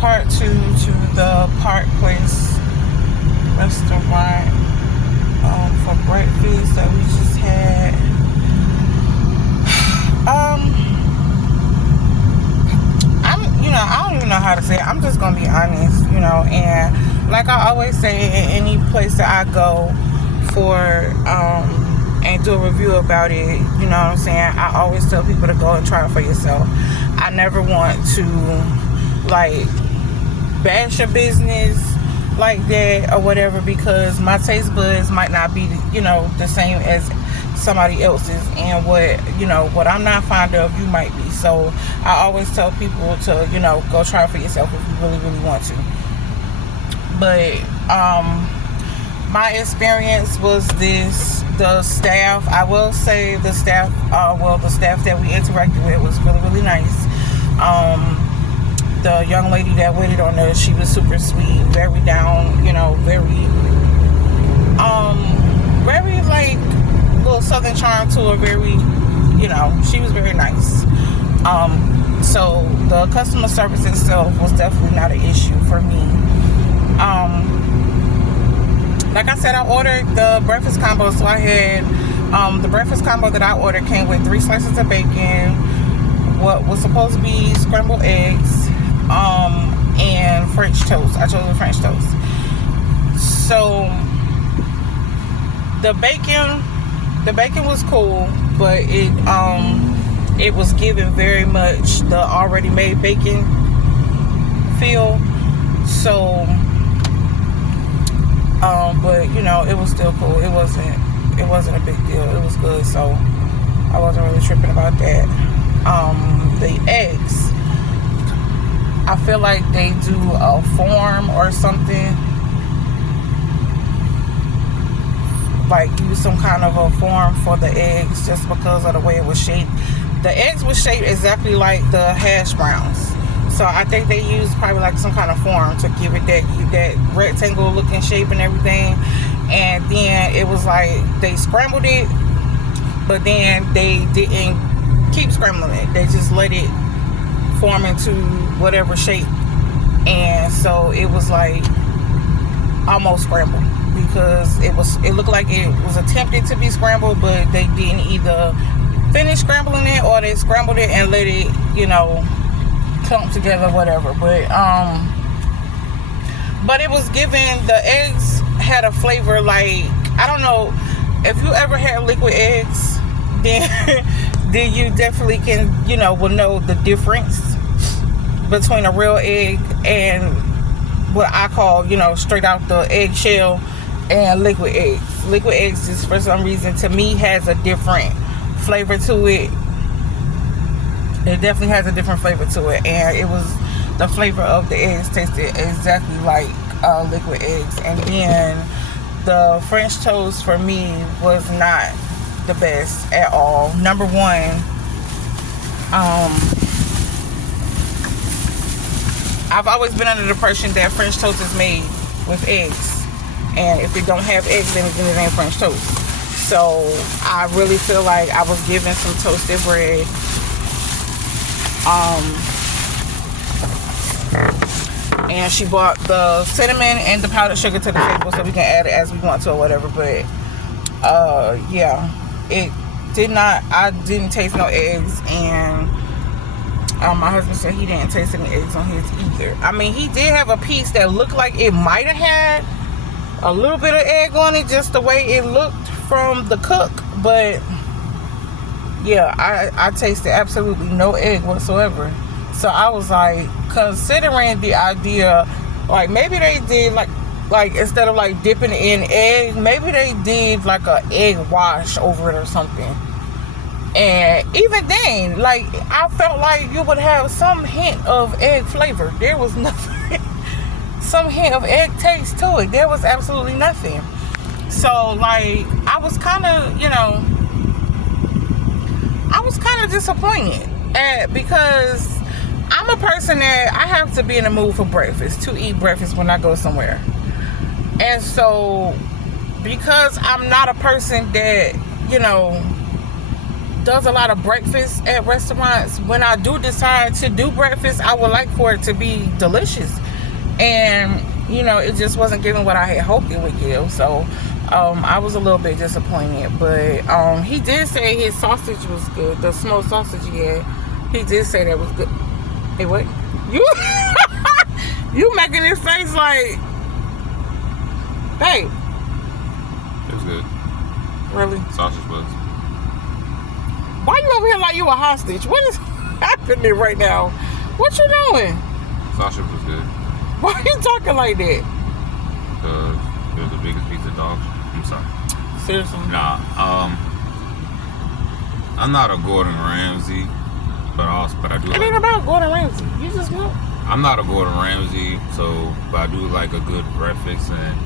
part 2 to the Park Place restaurant for breakfast that we just had. I don't even know how to say it. I'm just gonna be honest, and like I always say, in any place that I go for and do a review about it, you know what I'm saying, I always tell people to go and try it for yourself. I never want to like bash a business like that or whatever, because my taste buds might not be the same as somebody else's, and what I'm not fond of, you might be. So I always tell people to go try it for yourself if you really want to. But my experience was this: the staff, I will say the staff that we interacted with was really nice. The young lady that waited on us, she was super sweet, very down, very like little southern charm to her, very, she was very nice. So the customer service itself was definitely not an issue for me. Like I said, I ordered the breakfast combo, so I had the breakfast combo that I ordered came with 3 slices of bacon, what was supposed to be scrambled eggs, and French toast. I chose the French toast. So the bacon was cool, but it was given very much the already made bacon feel. So but it was still cool. It wasn't a big deal. It was good, so I wasn't really tripping about that. The eggs, I feel like they do a form or something, like use some kind of a form for the eggs just because of the way it was shaped. The eggs was shaped exactly like the hash browns, so I think they used probably like some kind of form to give it that rectangle looking shape and everything. And then it was like they scrambled it, but then they didn't keep scrambling it. They just let it form into whatever shape, and so it was like almost scrambled, because it looked like it was attempted to be scrambled, but they didn't either finish scrambling it or they scrambled it and let it clump together, whatever. But it was given, the eggs had a flavor like, I don't know if you ever had liquid eggs, then you definitely can will know the difference between a real egg and what I call straight out the eggshell and liquid eggs. Liquid eggs just for some reason to me has a different flavor to it. It definitely has a different flavor to it, and it was the flavor of the eggs tasted exactly like liquid eggs. And then the French toast for me was not the best at all. Number one, I've always been under the impression that French toast is made with eggs, and if it don't have eggs, then it ain't French toast. So I really feel like I was given some toasted bread, and she bought the cinnamon and the powdered sugar to the table so we can add it as we want to or whatever. But yeah, I didn't taste no eggs, and my husband said he didn't taste any eggs on his either. I mean, he did have a piece that looked like it might have had a little bit of egg on it, just the way it looked from the cook. But yeah, I tasted absolutely no egg whatsoever. So I was like, considering the idea, like maybe they did like instead of like dipping it in egg, maybe they did like a egg wash over it or something. And even then, like, I felt like you would have some hint of egg flavor. There was nothing, some hint of egg taste to it. There was absolutely nothing. So like, I was kind of disappointed because I'm a person that I have to be in the mood for breakfast, to eat breakfast when I go somewhere. And so because I'm not a person that does a lot of breakfast at restaurants. When I do decide to do breakfast, I would like for it to be delicious. And, you know, it just wasn't giving what I had hoped it would give. So, I was a little bit disappointed. But he did say his sausage was good. The smoked sausage he had, he did say that was good. Hey, what? You, you making this face like, hey. It was good. Really? Sausage was. Why you over here like you a hostage? What is happening right now? What you doing? Sausage was good. Why are you talking like that? Because it was the biggest piece of dog. I'm sorry. Seriously? Nah. I'm not a Gordon Ramsay, but I do. It ain't about Gordon Ramsay. You just want. I'm not a Gordon Ramsay, but I do like a good breakfast, and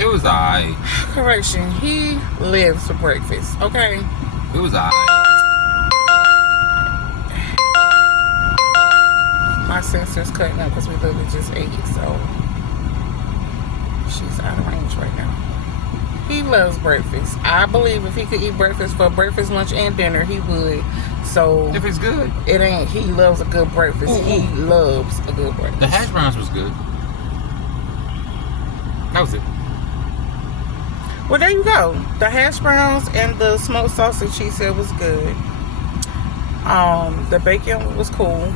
it was alright. Correction. He lives for breakfast. Okay. It was alright. My sister's cutting up because we literally just ate, so she's out of range right now. He loves breakfast. I believe if he could eat breakfast for breakfast, lunch, and dinner, he would. So If it's good. it ain't. He loves a good breakfast. Ooh. He loves a good breakfast. The hash browns was good. That was it. Well, there you go. The hash browns and the smoked sausage, he said, was good. The bacon was cool.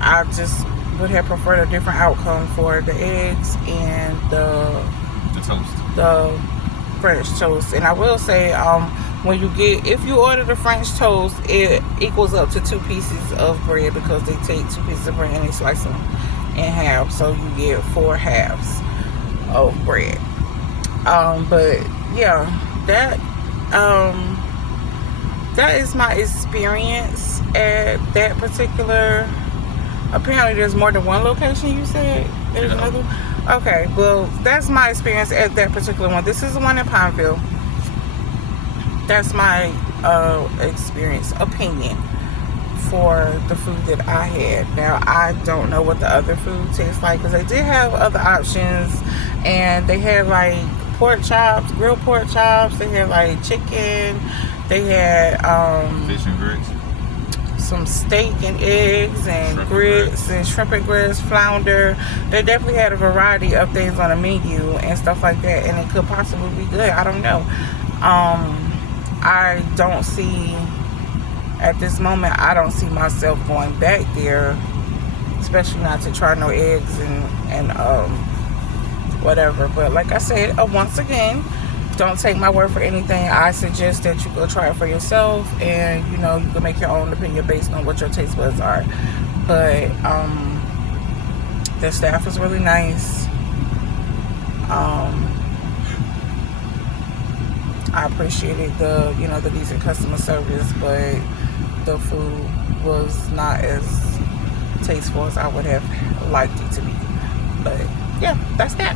I just would have preferred a different outcome for the eggs and the French toast. And I will say, if you order the French toast, it equals up to 2 pieces of bread, because they take 2 pieces of bread and they slice them in half, so you get 4 halves of bread. But yeah, that is my experience at that particular. Apparently there's more than one location. You said there's another. Okay, well, that's my experience at that particular one. This is the one in Pineville. That's my experience, opinion for the food that I had. Now, I don't know what the other food tastes like, because they did have other options, and they had like pork chops, grilled pork chops. They had like chicken. They had Fish and grits. Some steak and eggs and Shrimp grits and shrimp and grits, flounder. They definitely had a variety of things on the menu and stuff like that, and it could possibly be good. I don't know. I don't see, at this moment, I don't see myself going back there, especially not to try no eggs and whatever. But like I said, once again, don't take my word for anything. I suggest that you go try it for yourself, and you know, you can make your own opinion based on what your taste buds are. But the staff was really nice. I appreciated the decent customer service, but the food was not as tasteful as I would have liked it to be. But yeah, that's that.